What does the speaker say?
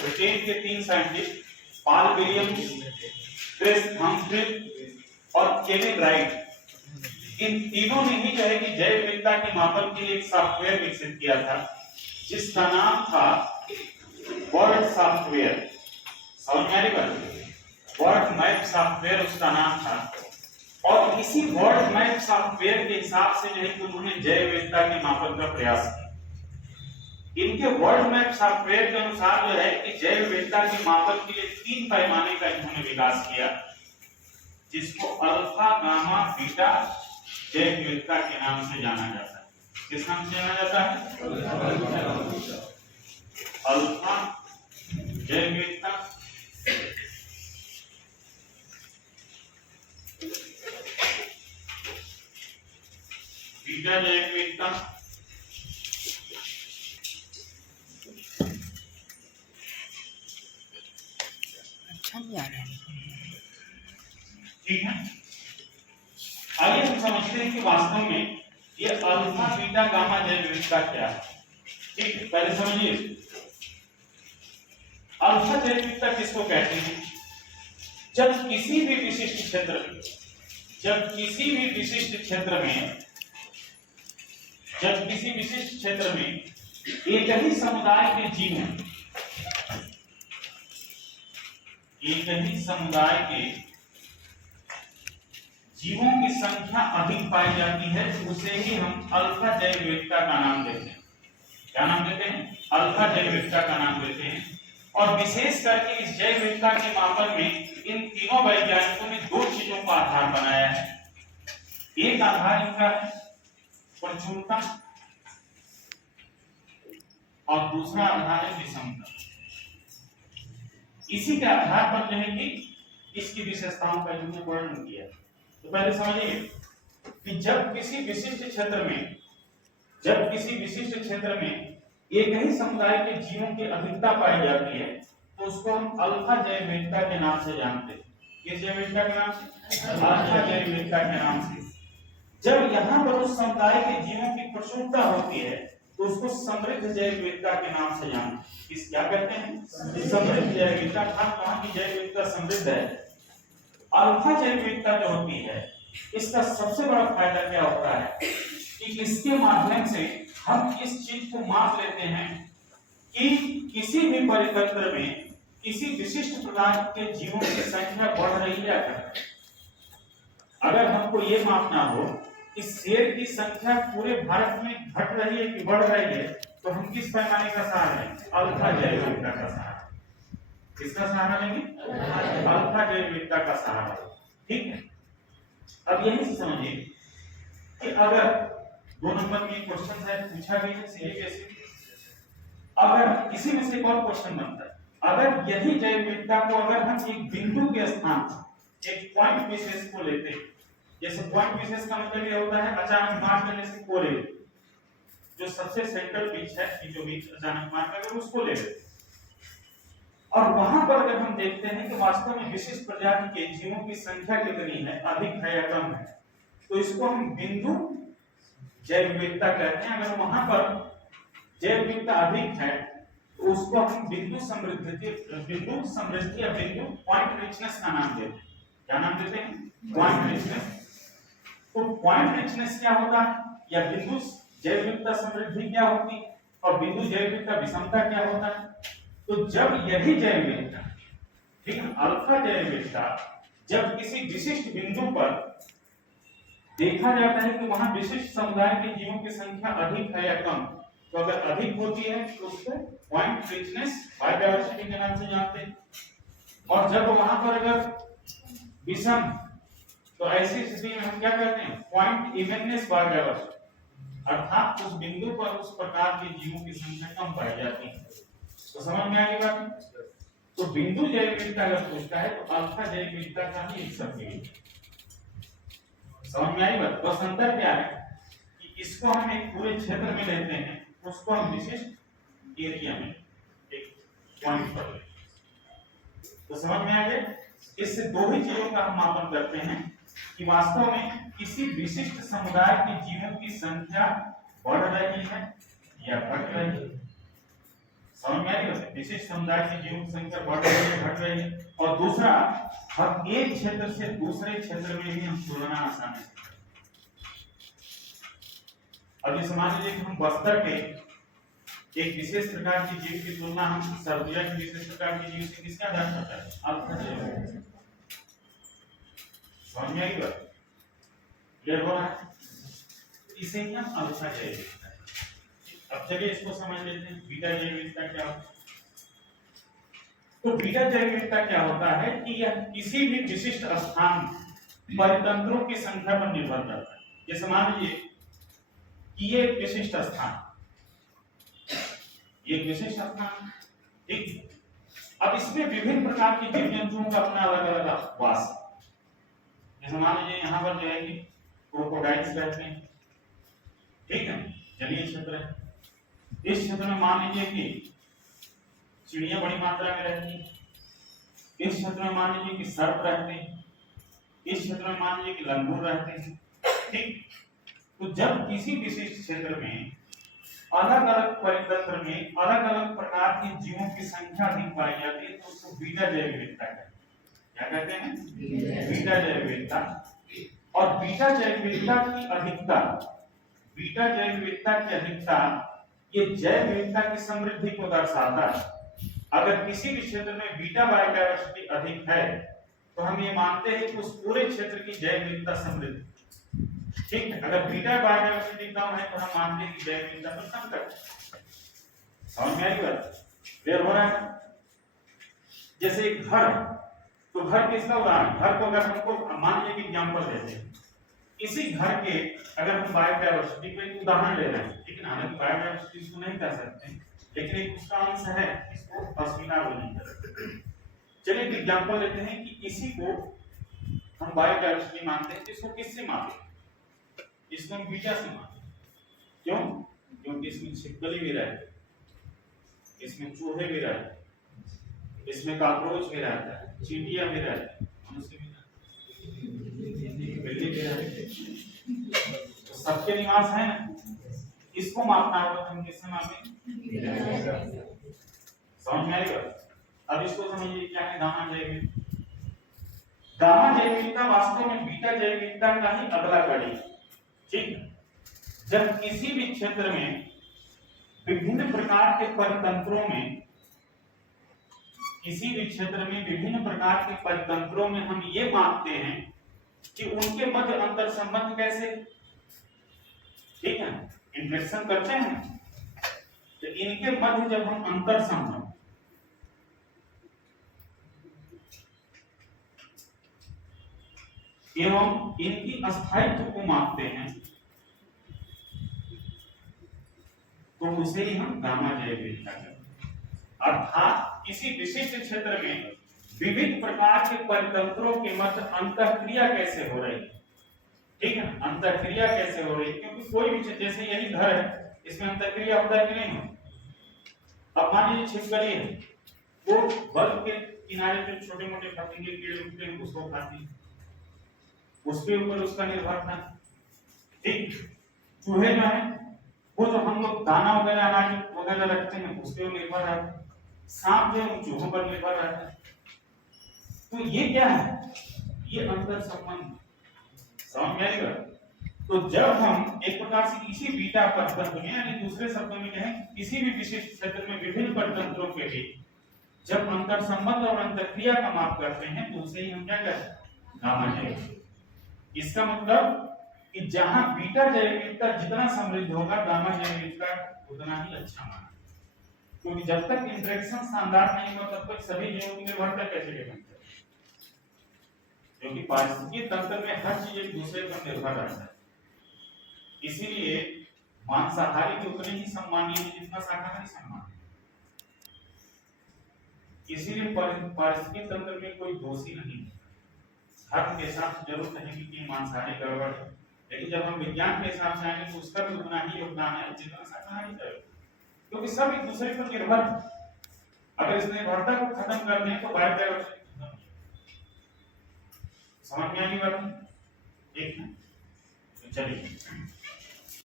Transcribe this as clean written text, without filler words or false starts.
Britain के 3 scientist Paul Williams, Chris Humphrey और Kevin Wright, इन तीनों ने ही जो है कि जैव विविधता के मापन के लिए एक सॉफ्टवेयर विकसित किया था जिसका नाम था वर्ल्ड सॉफ्टवेयर। समझ में आ रही बात? वर्ल्ड मैप सॉफ्टवेयर उसका नाम था। और इसी वर्ल्ड मैप सॉफ्टवेयर के हिसाब से जो है कि उन्होंने जैव विविधता के मापन का प्रयास किया। इनके वर्ल्ड मैप सॉफ्टवेयर के अनुसार जो है कि जैव विविधता के मापन के लिए 3 पैमाने का इन्होंने विकास किया, जिसको अल्फा, गामा, बीटा जैव विविधता के नाम से जाना जाता है। किस नाम से जाना जाता है? अल्फा जैव विविधता, बीटा जैव विविधता, ठीक है। आइए हम समझते हैं कि वास्तव में ये अल्फा, बीटा, गामा जैव विविधता क्या है। ठीक है, पहले समझिए अल्फा जैव विविधता किसको कहते हैं? जब किसी भी विशिष्ट क्षेत्र में, जब किसी भी विशिष्ट क्षेत्र में एक ही समुदाय के जीव हैं, एक ही समुदाय के जीवों की संख्या अधिक पाई जाती है, उसे ही हम अल्फा जैव विविधता का नाम देते हैं। क्या नाम देते हैं? अल्फा जैव विविधता का नाम देते हैं। और विशेष करके इस जैव विविधता के मापन में इन तीनों वैज्ञानिकों ने 2 चीजों का आधार बनाया है। एक आधार इनका है प्रचुरता और दूसरा आधार है विषमता। इसी के आधार पर जो है कि इसकी विशेषताओं का इन्होंने वर्णन किया। तो पहले समझिए कि जब किसी विशिष्ट क्षेत्र में एक ही समुदाय के जीवों की अधिकता पाई जाती है तो उसको हम अल्फा जैव विविधता के नाम से जानते हैं। किस जैव विविधता के नाम से? अल्फा जैव विविधता के नाम से। जब यहाँ पर उस समुदाय के जीवों की प्रचुरता होती है तो उसको समृद्ध जैव विविधता के नाम से जानते हैं। किस क्या कहते हैं? समृद्ध जैव विविधता। कहाँ की जैव विविधता समृद्ध है? अल्फा जैव विविधता जो होती है, इसका सबसे बड़ा फायदा क्या होता है कि इसके माध्यम से हम इस चीज को माप लेते हैं कि किसी भी परितंत्र में किसी विशिष्ट प्रकार के जीवों की संख्या बढ़ रही है या अगर हमको ये मापना हो कि शेर की संख्या पूरे भारत में घट रही है कि बढ़ रही है, तो हम किस पैमाने का सहारा लें? अल्फा जैव विविधता का सहारा। किसका सहारा लेंगे? अल्फा जैव विविधता का सहारा। ठीक है। अब यही से समझिए कि अगर 2 नंबर में क्वेश्चन है पूछा गया है सीबीएसई, अगर इसी में से एक और क्वेश्चन बनता है, अगर यही जैव विविधता को अगर हम एक बिंदु के स्थान एक पॉइंट विशेष को लेते, जैसे पॉइंट विशेष का मतलब ये होता है अचानक मार करने से कोरे, जो सबसे सेंट्रल बीच है, बीचों बीच अचानक मार कर उसको ले लेते, और वहां पर अगर हम देखते हैं कि वास्तव में विशिष्ट प्रजाति के जीवों की संख्या कितनी है, अधिक है या कम है, तो इसको हम बिंदु जैव विविधता कहते हैं। अगर वहां पर जैव विविधता अधिक है तो उसको हम बिंदु समृद्धि या बिंदु पॉइंट रिचनेस का नाम देते हैं। क्या नाम देते हैं? Point richness. तो पॉइंट रिचनेस क्या होता है, या बिंदु जैव विविधता समृद्धि क्या होती है, और बिंदु जैव विविधता विषमता क्या होता है। तो जब यही जैव विविधता, ठीक है, अल्फा जैव विविधता जब किसी विशिष्ट बिंदु पर देखा जाता है कि वहां विशिष्ट समुदाय के जीवों की संख्या अधिक है या कम, तो अगर अधिक होती है तो उसको पॉइंट रिचनेस बायोडायवर्सिटी के नाम से जानते हैं। और जब वहां पर अगर विषम, तो ऐसी स्थिति में हम क्या कहते हैं? पॉइंट इवननेस बायोडायवर्सिटी, अर्थात उस बिंदु पर उस प्रकार के जीवों की संख्या कम पाई जाती है। तो समझ में आ गई बात? तो बिंदु जैव विविधता अगर पूछता है तो अल्फा जैव विविधता का ही एक सब समझ में आई बात? बस अंतर क्या है कि इसको हम एक पूरे क्षेत्र में लेते हैं, उसको हम विशिष्ट एरिया में एक पॉइंट पर लेते हैं। तो समझ में आ गया? इससे 2 ही चीजों का हम मापन करते हैं कि वास्तव में किसी विशिष्ट समुदाय के जीवों की संख्या बढ़ रही है या घट रही है। समझ में आ रही है? विशिष्ट समुदाय की जीवों की संख्या बढ़ रही है, घट रही है। और दूसरा, हम एक क्षेत्र से दूसरे क्षेत्र में भी हम तुलना आसानी से। अब ये मान लीजिए कि हम बस्तर के एक विशेष प्रकार की जीव की तुलना हम सरगुजा की विशेष प्रकार की जीव से किसके आधार पर करते हैं? अल्फा जैव। समझ में आई बात? क्लियर हो रहा है? इसे ही हम अल्फा जैव कहते हैं। अब चलिए इसको समझ लेते हैं, बीटा जैव विविधता क्या होता है। तो बीटा जैव विविधता क्या होता है कि यह किसी भी विशिष्ट स्थान परितंत्रों की संख्या पर निर्भर करता है। जैसे मान लीजिए कि ये एक विशिष्ट स्थान, ये विशिष्ट स्थान, ठीक। अब इसमें विभिन्न प्रकार के जीव जंतुओं का अपना अलग अलग वास है। जैसे मान लीजिए यहाँ पर जो है कि क्रोकोडाइल्स रहते हैं, ठीक है, जलीय क्षेत्र है। इस क्षेत्र में मान लीजिए कि चिड़ियां बड़ी मात्रा में रहती हैं। इस क्षेत्र में मान लीजिए कि सर्प रहते हैं। इस क्षेत्र में मान लीजिए कि लंगूर रहते हैं, ठीक। तो जब किसी विशिष्ट क्षेत्र में अलग अलग परितंत्र में अलग अलग प्रकार के जीवों की संख्या अधिक पाई जाती है तो उसको बीटा जैव विविधता कहते हैं। क्या कहते हैं? बीटा जैव विविधता। और बीटा जैव विविधता की अधिकता, बीटा जैव विविधता की अधिकता ये जैव विविधता की समृद्धि को दर्शाता है। अगर किसी भी क्षेत्र में बीटा बायोडायवर्सिटी अधिक है तो हम ये मानते हैं कि उस पूरे क्षेत्र की जैव विविधता समृद्ध, ठीक है। अगर बीटा बायोडायवर्सिटी कम है तो हम मानते हैं कि जैव विविधता पर संकट। समझ में आई बात? क्लियर हो रहा है? जैसे एक घर, तो घर किसका उदाहरण? घर को अगर हमको मान लीजिए कि एग्जांपल देते हैं, इसी घर के अगर हम बायोडायवर्सिटी को एक उदाहरण ले रहे हैं, ठीक है ना, हालांकि बायोडायवर्सिटी इसको नहीं कह सकते लेकिन एक उसका अंश है, इसको अस्वीकार भी नहीं कर सकते। चलिए एक एग्जांपल लेते हैं कि इसी को हम बायोडायवर्सिटी मानते हैं, इसको किससे मानते हैं? इसको हम बीटा से मानते हैं। क्यों? क्योंकि इसमें छिपकली भी रहती है, इसमें चूहे भी रहते हैं, इसमें कॉकरोच भी रहता है, चींटियां भी रहती है, मनुष्य भी रहते हैं, बिल्ली भी रहती है, तो सबके निवास है ना। इसको मापना होगा तो हम किससे मापेंगे? समझ में आएगा? अब इसको समझिए क्या है गामा जैव विविधता। गामा जैव विविधता वास्तव में बीटा जैव विविधता का ही अगला कड़ी, ठीक। जब किसी भी क्षेत्र में विभिन्न प्रकार के परितंत्रों में, किसी भी क्षेत्र में विभिन्न प्रकार के परितंत्रों में हम ये मानते हैं कि उनके मध्य अंतर संबंध कैसे, ठीक है, इंटरेक्शन करते हैं, तो इनके मध्य जब हम अंतर संबंध एवं इनकी अस्थायित्व को मापते हैं तो उसे ही हम गामा जैव विविधता कहते हैं। अर्थात किसी विशिष्ट क्षेत्र में विविध प्रकार के परितंत्रों के मध्य अंतःक्रिया कैसे हो रही है, ठीक है, अंतःक्रिया कैसे हो रही है। क्योंकि कोई भी, जैसे यही घर है, इसमें अंतःक्रिया होता है कि नहीं होता? अब मान लीजिए छिपकली है, वो बल्ब के किनारे पे छोटे मोटे पतंगे कीड़े उठते हैं, उसको खाती है, उसके ऊपर उसका निर्भर था, ठीक। चूहे जो है वो जो हम लोग दाना वगैरह अनाज वगैरह रखते हैं उस पर निर्भर रहते हैं। सांप जो है चूहों पर निर्भर रहता है। तो ये क्या है? ये अंतर संबंध। समझ में आएगा? तो जब हम एक प्रकार से किसी बीटा परितंत्र में, यानी दूसरे शब्दों में कहें किसी भी विशिष्ट क्षेत्र में विभिन्न परितंत्रों के बीच जब अंतर संबंध और अंतःक्रिया का माप करते हैं तो उसे ही हम क्या कहते हैं? गामा जैव। इसका मतलब कि जहां बीटा जैव विविधता जितना समृद्ध होगा, गामा जैव विविधता उतना ही अच्छा माना। क्योंकि जब तक इंटरेक्शन शानदार नहीं होगा तब तक सभी जीवों की निर्भरता कैसे डिपेंड करेगी? क्योंकि पारिस्थितिकी तंत्र में हर चीज एक दूसरे पर निर्भर रहता है। इसीलिए मांसाहारी भी उतने ही सम्मानीय है जितना शाकाहारी सम्मानीय। इसीलिए पारिस्थितिकी तंत्र में कोई दोषी नहीं है। धर्म के हिसाब से जरूर कहेंगे कि मांसाहारी गड़बड़ है, लेकिन जब हम विज्ञान के हिसाब से आएंगे तो उसका भी उतना ही योगदान है जितना शाकाहारी का, क्योंकि सब एक दूसरे पर निर्भर है। अगर इस निर्भरता को खत्म कर दें तो बायोडायवर्सिटी खत्म हो जाएगी। समझ में आएगी बात? ठीक है, तो चलिए